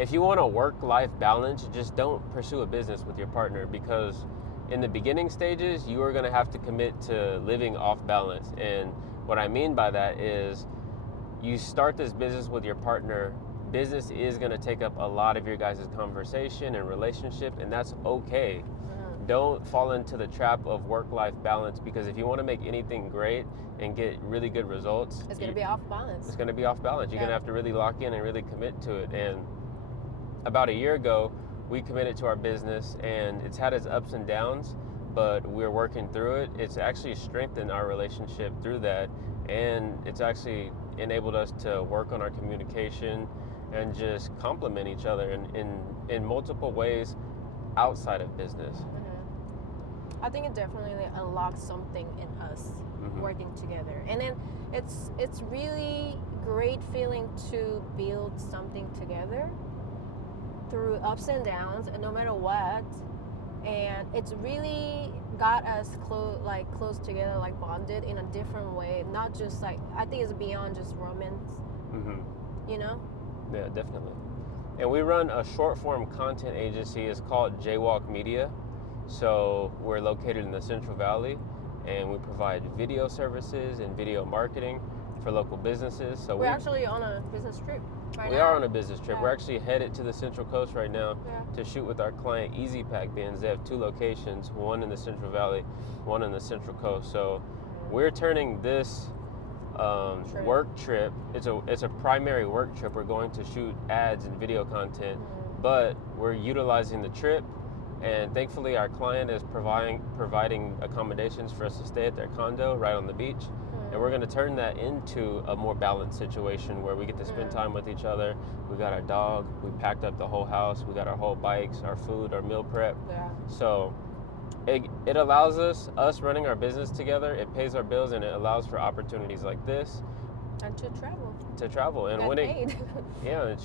if you want a work-life balance, just don't pursue a business with your partner, because in the beginning stages, you are going to have to commit to living off balance. And what I mean by that is, you start this business with your partner, business is going to take up a lot of your guys' conversation and relationship, and that's okay. Don't fall into the trap of work-life balance, because if you want to make anything great and get really good results, it's going to be off balance. It's going to be off balance. You're going to have to really lock in and really commit to it. And about a year ago, we committed to our business, and it's had its ups and downs, but we're working through it. It's actually strengthened our relationship through that, and it's actually enabled us to work on our communication and just complement each other in multiple ways outside of business. I think it definitely unlocks something in us working together, and then it's really great feeling to build something together through ups and downs, and no matter what. And it's really got us close together, like bonded in a different way. Not just like, I think it's beyond just romance. You know? Yeah, definitely. And we run a short form content agency. It's called Jaywalk Media. So we're located in the Central Valley, and we provide video services and video marketing for local businesses. So we're actually on a business trip right now. We are on a business trip. Yeah. We're actually headed to the Central Coast right now to shoot with our client Easy Pack Bins. They have 2 locations, one in the Central Valley, one in the Central Coast. So we're turning this work trip, it's a primary work trip. We're going to shoot ads and video content, but we're utilizing the trip, and thankfully our client is providing accommodations for us to stay at their condo right on the beach. And we're going to turn that into a more balanced situation where we get to spend time with each other. We got our dog, we packed up the whole house, we got our whole bikes, our food, our meal prep. So it allows us running our business together, it pays our bills, and it allows for opportunities like this. And to travel. And when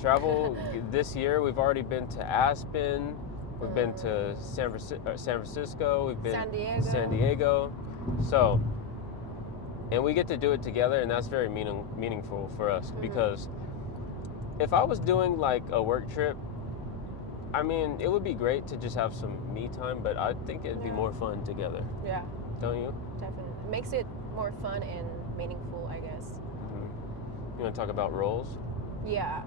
travel. This year we've already been to Aspen, we've been to San Francisco, we've been San Diego. So, and we get to do it together, and that's very meaningful for us, because if I was doing like a work trip, I mean, it would be great to just have some me time, but I think it'd be more fun together. Yeah. Don't you? Definitely. It makes it more fun and meaningful, I guess. You want to talk about roles? Yeah.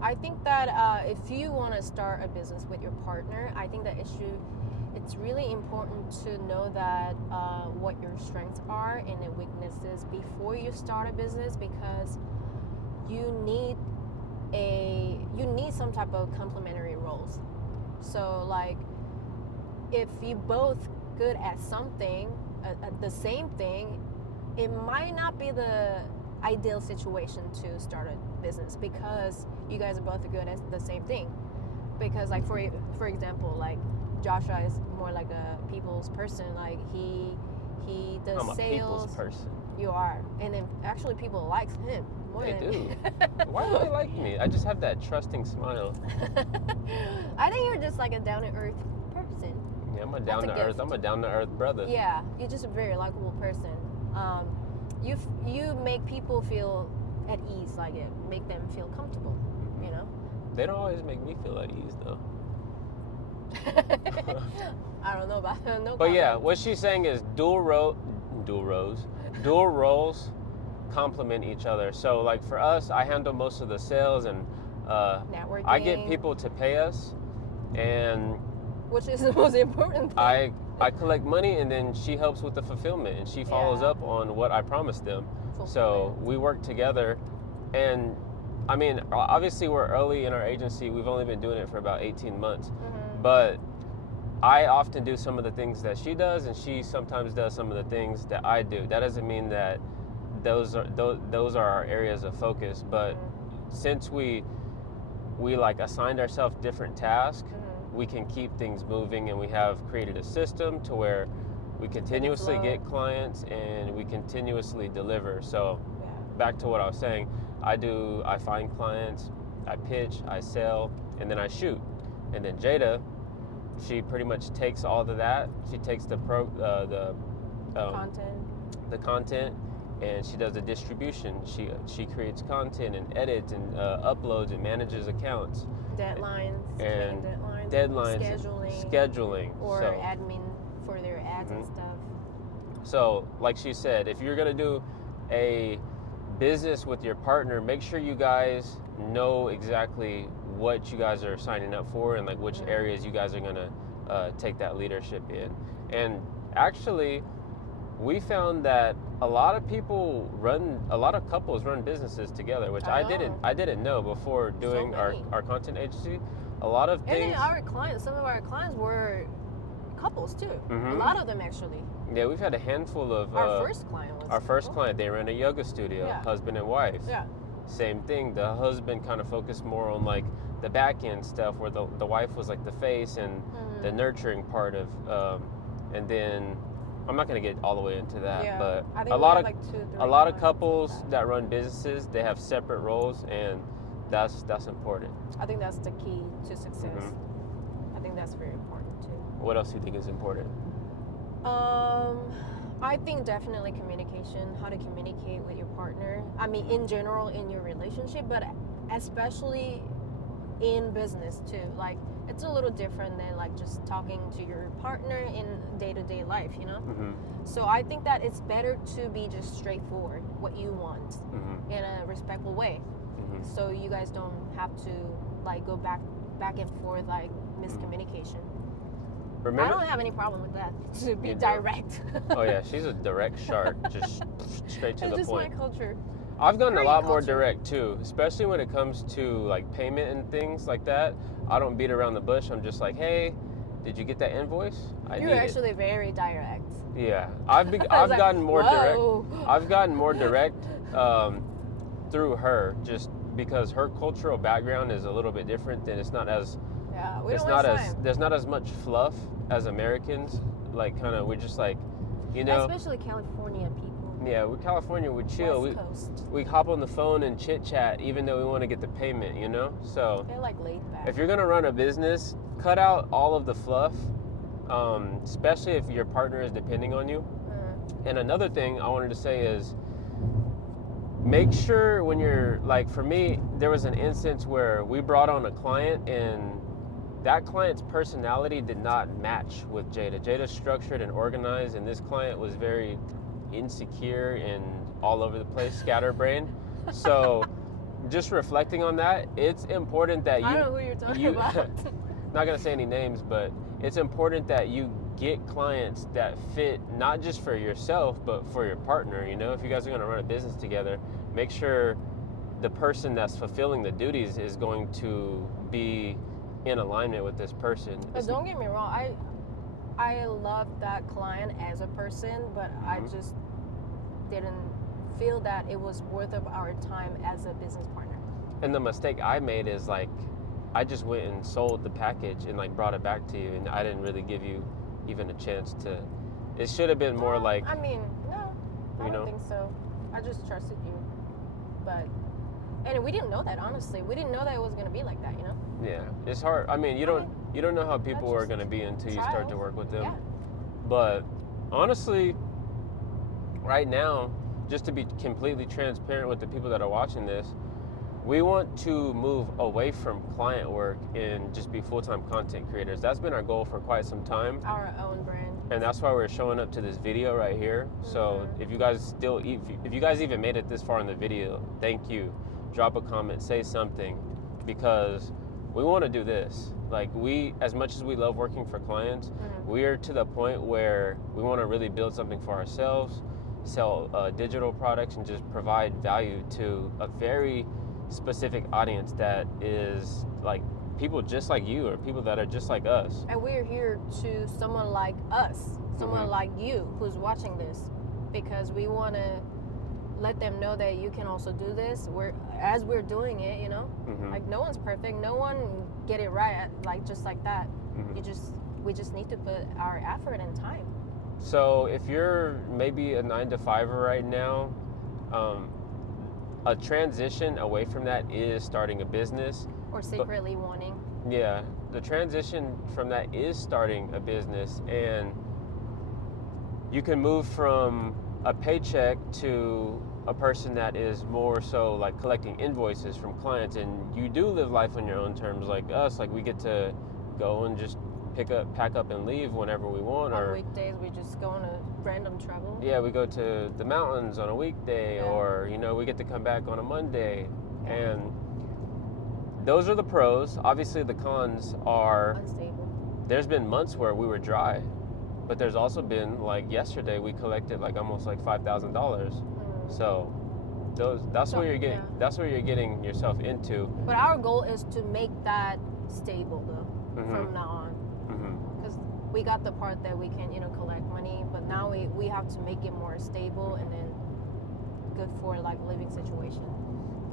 I think that if you want to start a business with your partner, I think it's really important to know that what your strengths are and the weaknesses before you start a business, because you need some type of complementary roles. So like, if you both good at something, at the same thing, it might not be the ideal situation to start a business, because you guys are both good at the same thing. Because like for example, like Joshua is more like a people's person. Like he does I'm sales. I'm a people's person. You are, and then actually people like him. They do. Why do they like me? I just have that trusting smile. I think you're just like a down-to-earth person. Yeah, I'm a down-to-earth brother. Yeah, you're just a very likable person. You make people feel at ease, like it make them feel comfortable, you know? They don't always make me feel at ease though. I don't know about that. No. But yeah, what she's saying is dual roles complement each other. So like for us, I handle most of the sales, and networking. I get people to pay us, and which is the most important thing. I collect money, and then she helps with the fulfillment, and she follows up on what I promised them. So we work together, and I mean, obviously we're early in our agency. We've only been doing it for about 18 months, but I often do some of the things that she does, and she sometimes does some of the things that I do. That doesn't mean that those are our areas of focus, but since we like assigned ourselves different tasks, we can keep things moving, and we have created a system to where we continuously get clients and we continuously deliver. So back to what I was saying, I find clients, I pitch, I sell, and then I shoot. And then Jada, she pretty much takes all of that. She takes the content, and she does the distribution. She creates content and edits and uploads and manages accounts. Deadlines, and deadlines, scheduling, or so, admin for their ads and stuff. So, like she said, if you're gonna do a business with your partner, make sure you guys know exactly what you guys are signing up for and like which areas you guys are gonna take that leadership in. And actually, we found that a lot of couples run businesses together, which I didn't know before doing our content agency. A lot of things. And some of our clients were couples too. A lot of them actually. Yeah, we've had a handful of. Our first client was. Our first client, they ran a yoga studio, husband and wife. Yeah. Same thing. The husband kind of focused more on like the back end stuff, where the wife was like the face and the nurturing part of, and then I'm not gonna get all the way into that, but a lot of couples that run businesses, they have separate roles, and that's important. I think that's the key to success. I think that's very important too. What else do you think is important? I think definitely communication, how to communicate with your partner. I mean, in general, in your relationship, but especially in business too. Like, it's a little different than like just talking to your partner in day-to-day life, you know? So I think that it's better to be just straightforward, what you want in a respectful way. So you guys don't have to like go back and forth, like miscommunication. I don't have any problem with that, to be direct. Oh yeah, she's a direct shark, just straight to the point. It's just my culture. I've gotten a lot more direct too, especially when it comes to like payment and things like that. I don't beat around the bush. I'm just like, hey, did you get that invoice? You're actually very direct. Yeah, I've gotten more direct. I've gotten more direct through her, just because her cultural background is a little bit different, and it's not as there's not as much fluff as Americans. Like, kind of, we're just like, you know, especially California people. Yeah, we're California. We chill. West Coast. We hop on the phone and chit chat, even though we want to get the payment. You know, so they're like laid back. If you're gonna run a business, cut out all of the fluff, especially if your partner is depending on you. And another thing I wanted to say is, make sure when you're like, for me, there was an instance where we brought on a client and that client's personality did not match with Jada. Jada's structured and organized, and this client was very insecure and all over the place, scatterbrained. So just reflecting on that, it's important that you... I don't know who you're talking about. Not going to say any names, but it's important that you get clients that fit not just for yourself, but for your partner. You know, if you guys are going to run a business together, make sure the person that's fulfilling the duties is going to be in alignment with this person. But don't get me wrong, I love that client as a person, but I just didn't feel that it was worth of our time as a business partner. And the mistake I made is like, I just went and sold the package and like brought it back to you, and I didn't really give you even a chance to. It should have been more like. I mean, no, I don't think so. I just trusted you, and we didn't know that, honestly. We didn't know that it was gonna be like that, you know. Yeah, it's hard. I mean, you don't know how people are gonna be until you start to work with them. Yeah. But honestly, right now, just to be completely transparent with the people that are watching this, we want to move away from client work and just be full-time content creators. That's been our goal for quite some time. Our own brand. And that's why we're showing up to this video right here. So if you guys even made it this far in the video, thank you. Drop a comment, say something, because we want to do this. Like, as much as we love working for clients, we are to the point where we want to really build something for ourselves, sell digital products, and just provide value to a very specific audience that is like people just like you, or people that are just like us. And we're here to someone like us, someone like you who's watching this, because we want to let them know that you can also do this. As we're doing it, you know, like no one's perfect, no one get it right like just like that. We just need to put our effort and time. So if you're maybe a 9-to-5er right now, a transition away from that is starting a business. Or secretly wanting. Yeah, the transition from that is starting a business, and you can move from a paycheck to a person that is more so like collecting invoices from clients, and you do live life on your own terms like us. Like we get to go and just pack up and leave whenever we want. On or weekdays, we just go on a random travel. yeah, we go to the mountains on a weekday, or we get to come back on a Monday. And those are the pros. Obviously the cons are Unstable. there's been months where we were dry, but there's also been, like yesterday, we collected like almost like $5,000. So that's where you're getting that's where you're getting yourself into. But our goal is to make that stable though, from now on. Because we got the part that we can collect money, but now we have to make it more stable and then good for like living situation.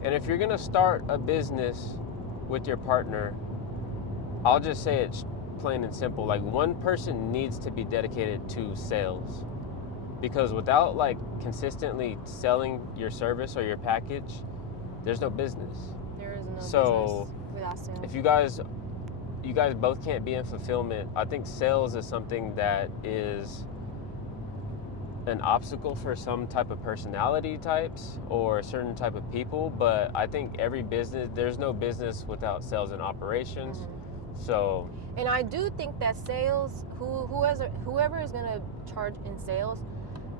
And if you're gonna start a business with your partner, I'll just say it's plain and simple. Like one person needs to be dedicated to sales, because without like consistently selling your service or your package, there's no business. There is no so business without sales. If you guys both can't be in fulfillment, I think sales is something that is an obstacle for some type of personality types or a certain type of people, but I think there's no business without sales and operations. So, and I do think that sales, whoever is going to charge in sales,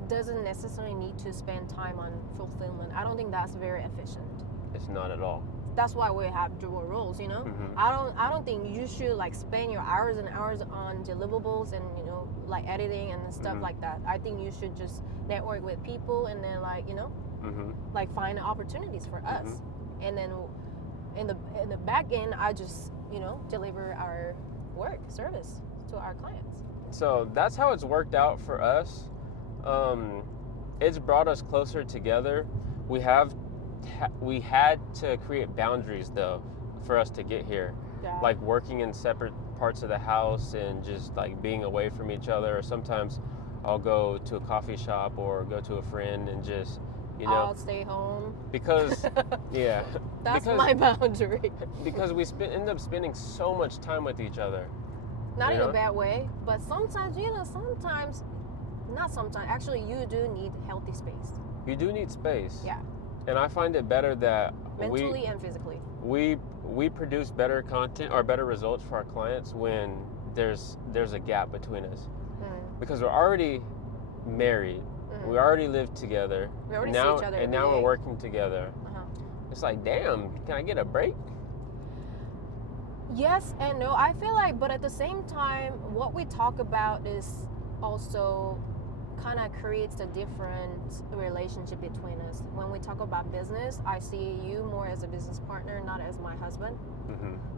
doesn't necessarily need to spend time on fulfillment. I don't think that's very efficient. It's not at all. That's why we have dual roles, I don't think you should like spend your hours and hours on deliverables and like editing and stuff like that. I think you should just network with people and then like like find opportunities for us, and then in the back end I just deliver our service to our clients. So that's how it's worked out for us. It's brought us closer together. We had to create boundaries though for us to get here, like working in separate parts of the house and just like being away from each other. Or sometimes I'll go to a coffee shop or go to a friend and just I'll stay home because that's my boundary. Because we end up spending so much time with each other. Not in a bad way, but sometimes actually you do need healthy space. You do need space. Yeah. And I find it better that mentally and physically. We produce better content or better results for our clients when there's a gap between us. Because we're already married. We already live together. We already see each other. And now we're working together. It's like, damn, can I get a break? Yes and no. I feel like, but at the same time, what we talk about is also kind of creates a different relationship between us. When we talk about business, I see you more as a business partner, not as my husband.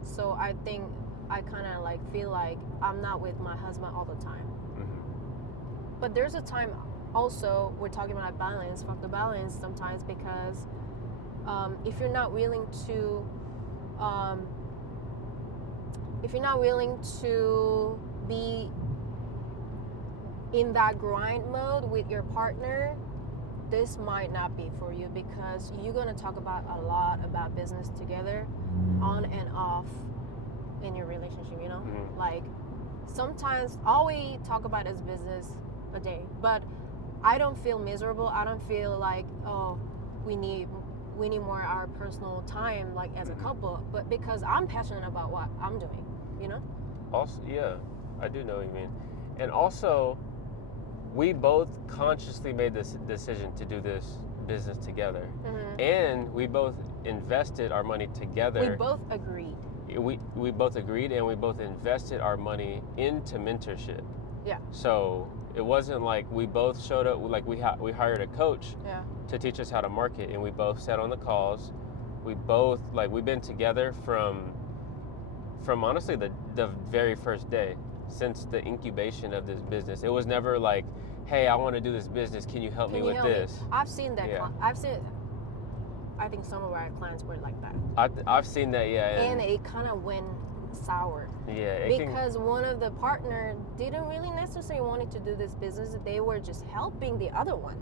So I think I kind of like feel like I'm not with my husband all the time. But there's a time also we're talking about balance, fuck the balance sometimes, because if you're not willing to be in that grind mode with your partner, this might not be for you, because you're going to talk about a lot about business together on and off in your relationship, like sometimes all we talk about is business a day, but I don't feel miserable. I don't feel like, oh, we need more our personal time like as a couple, but because I'm passionate about what I'm doing, Also, yeah, I do know what you mean. And also, we both consciously made this decision to do this business together. And we both invested our money together. We both agreed. We both agreed, and we both invested our money into mentorship. Yeah. So it wasn't like we both showed up, like we hired a coach to teach us how to market, and we both sat on the calls. We both, like, we've been together from honestly the very first day, since the incubation of this business. It was never like, hey, I want to do this business, can you help me with this? I've seen that. Yeah. I think some of our clients were like that. I've seen that, yeah. And it kind of went sour. Yeah. Because one of the partners didn't really necessarily wanted to do this business. They were just helping the other one.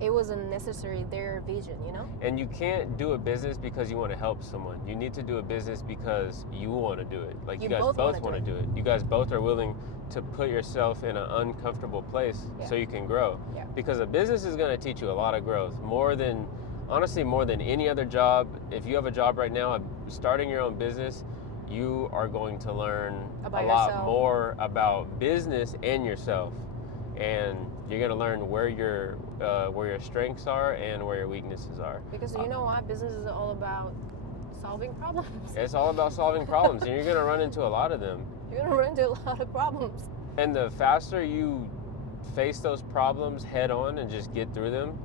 it wasn't necessarily their vision, you know? And you can't do a business because you want to help someone. You need to do a business because you want to do it. Like you guys both want to do it. You guys both are willing to put yourself in an uncomfortable place so you can grow. Yeah. Because a business is going to teach you a lot of growth, honestly, more than any other job. If you have a job right now, starting your own business, you are going to learn about a lot yourself. more about business and yourself. And you're gonna learn where your strengths are and where your weaknesses are. Because you know what, business is all about solving problems. It's all about solving problems, and you're gonna run into a lot of them. You're gonna run into a lot of problems. And the faster you face those problems head on and just get through them,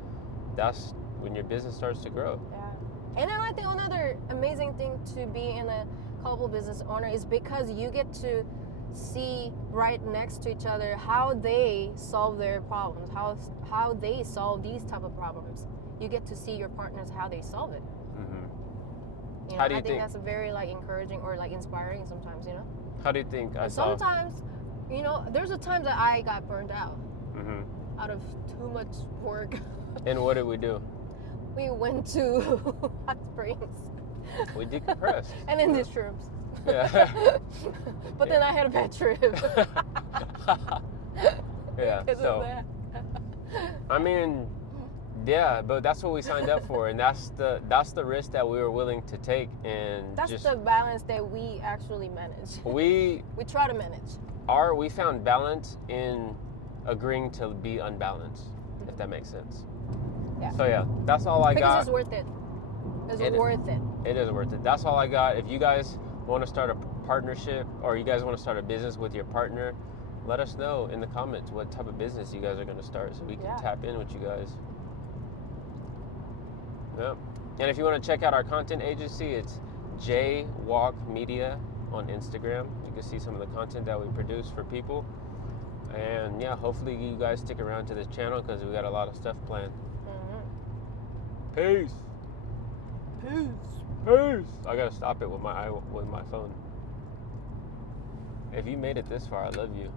that's when your business starts to grow. Yeah. And then I think another amazing thing to be in a couple business owner is because you get to see right next to each other how they solve their problems, how they solve these type of problems. You get to see your partners how they solve it. Mm-hmm. You know, I think that's very like encouraging or like inspiring sometimes, you know. How do you think sometimes, you know, there's a time that I got burned out out of too much work. And what did we do? We went to hot springs. We decompressed. And then did shrooms. Yeah. But then I had a bad trip. Yeah. So I mean, yeah, but that's what we signed up for, and that's the risk that we were willing to take, and that's the balance that we actually manage. We try to manage. We found balance in agreeing to be unbalanced, if that makes sense. Yeah. So yeah, that's all I got. Because it's worth it. It's worth it. It is worth it. That's all I got. If you guys want to start a partnership or you guys want to start a business with your partner, let us know in the comments what type of business you guys are going to start so we can tap in with you guys. Yeah. And if you want to check out our content agency, it's Jaywalk Media on Instagram. You can see some of the content that we produce for people. And yeah, hopefully you guys stick around to this channel because we got a lot of stuff planned. Peace. I gotta stop it with my phone. If you made it this far, I love you.